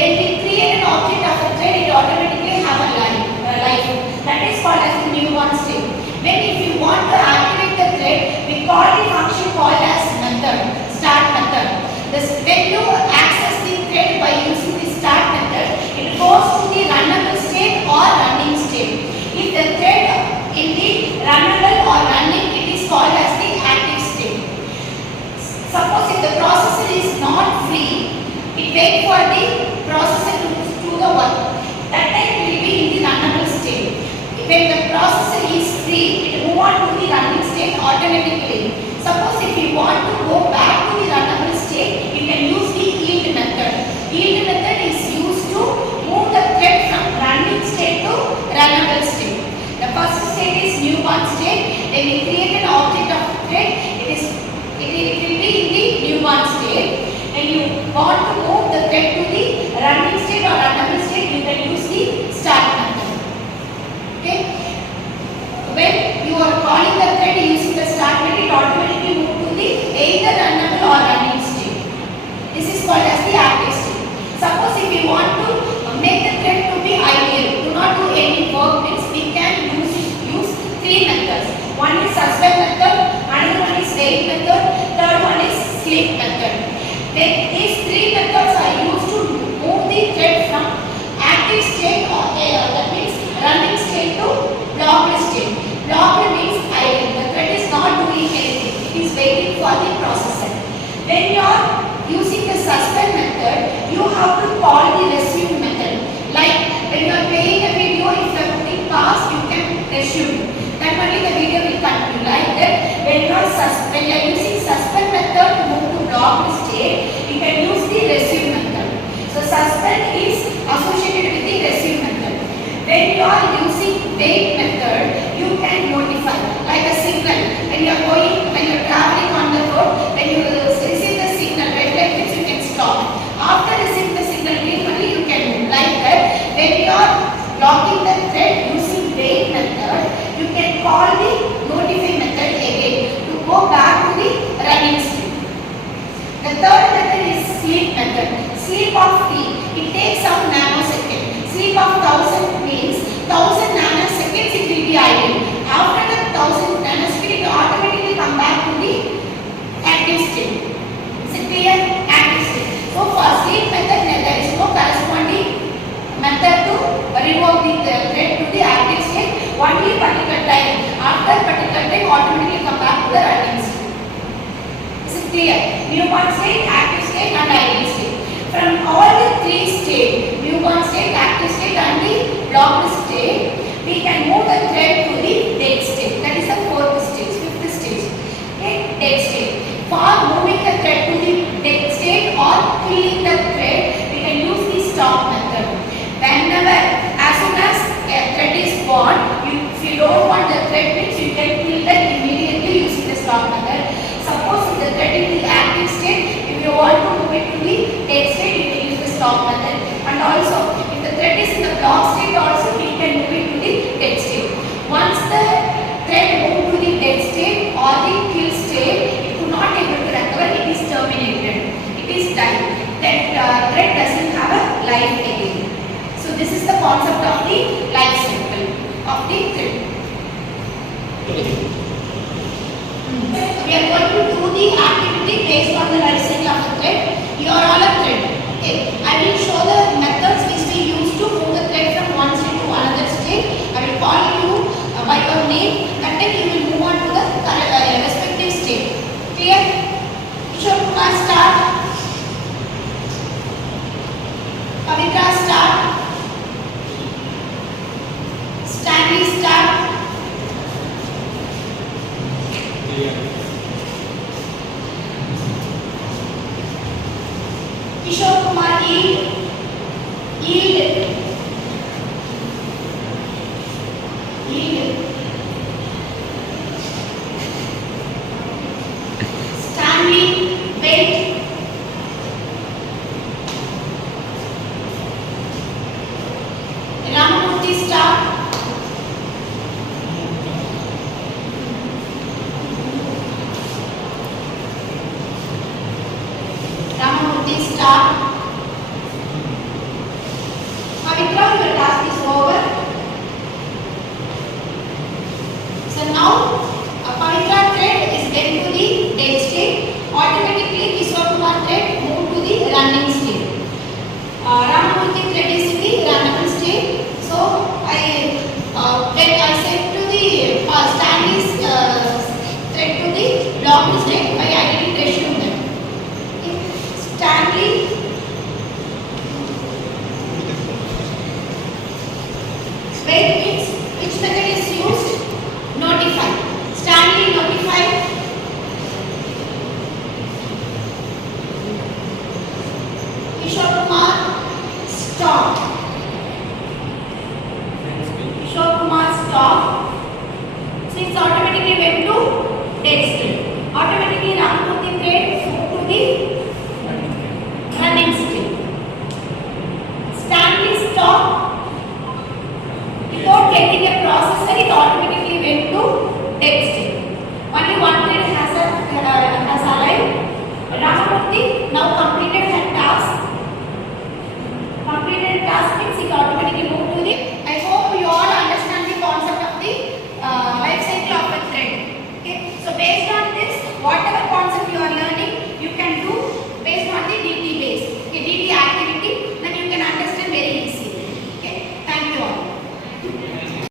When we create an object of a thread, it automatically have a life. That is called as the newborn state. When if you want to activate the thread, we call the function called as method, start method. When you access the thread by using the start method, it goes to the runnable state or running state. If the thread in the runnable or running, it is called as the active state. Suppose if the processor is not free, it waits for the processor to do the work. That time it will be in the runnable state. When the processor is free, it will move on to the running state automatically. Suppose if you want to go back to the runnable state, you can use the yield method. Yield method is used to move the thread from running state to runnable state. The first state is newborn state. When we create an object of thread, it will be in the newborn state. When you want to move the thread to the running state or runnable state, you can use the start method. Okay? When you are calling the thread using the start method, it automatically move to the either runnable or running state. This is called as the active state. Suppose if you want to make the thread to be ideal, do not do any work, means we can use three methods. One is suspend method, another one is wait method, third one is sleep method. Then these three methods are used to move the thread from active state or that means running state to blocked state. Blocked means idle. The thread is not doing anything. It is waiting for the processor. When you are using the suspend method, you have to call the resume method. Like when you are playing a video, if you are putting pause, you can resume. Then only the video will continue. Like that, when you are using suspend method to move to blocked state, you can use the resume method. So suspend is associated with the resume method. When you are using wait method, you can notify like a signal. When you are traveling on the road, when you receive the signal, red light means you can stop. After receiving the signal, green only you can move. Like that, when you are blocking the thread using wait method, you can call the notify method again to go back to the running state. The third method is sleep method. Sleep of t, it takes some nanosecond. Sleep of 1000 means 1000 nanoseconds it will be idle. After the 1000 nanoseconds, it will automatically come back to the active state. Is it clear? Active state. So for sleep method, there is no corresponding method to revoke the thread to the active state. Only particular time. After particular time, automatically come back to the running state. Is it clear? Newborn state, active state and idle state. From all the three states, newborn state, active state and the blocked state, we can move the thread to the dead state. That is the fourth stage, fifth stage. Okay, dead state. For moving the thread to the dead state or killing the thread, we can use the stop method. Whenever, as soon as a thread is born, if you don't want the thread, means you can kill that immediately using the stop method. Suppose if the thread is in the active state, if you want to move it to the dead state, you can use the stop method. And also, if the thread is in the block state, also we can move it to the dead state. Once the thread moves to the dead state or the kill state, it could not able to recover, it is terminated. It is died. That thread doesn't have a life again. So this is the concept of the life cycle of the thread. We are going to do the activity based on the life cycle of the thread. You are all a thread. Okay. I will show the methods which we use to move the thread from one state to another state. I will call you by your name, and then you will move on to the respective state. Clear? Kishore Kumar, start. Pavitra, start. Stanley, start. Kishore Kumar, yield. Stanley, wait. Ramamurthy, start. Ramamurthy, start. stop. Kishore Kumar stop. So it's automatically went to dead state. Automatically Ramamurthy thread moved to the running state. Stanley stop. Without getting a processor, it automatically went to dead state. Only one thread has alive. Ramamurthy now completed her task. Completed task means it automatically moved to the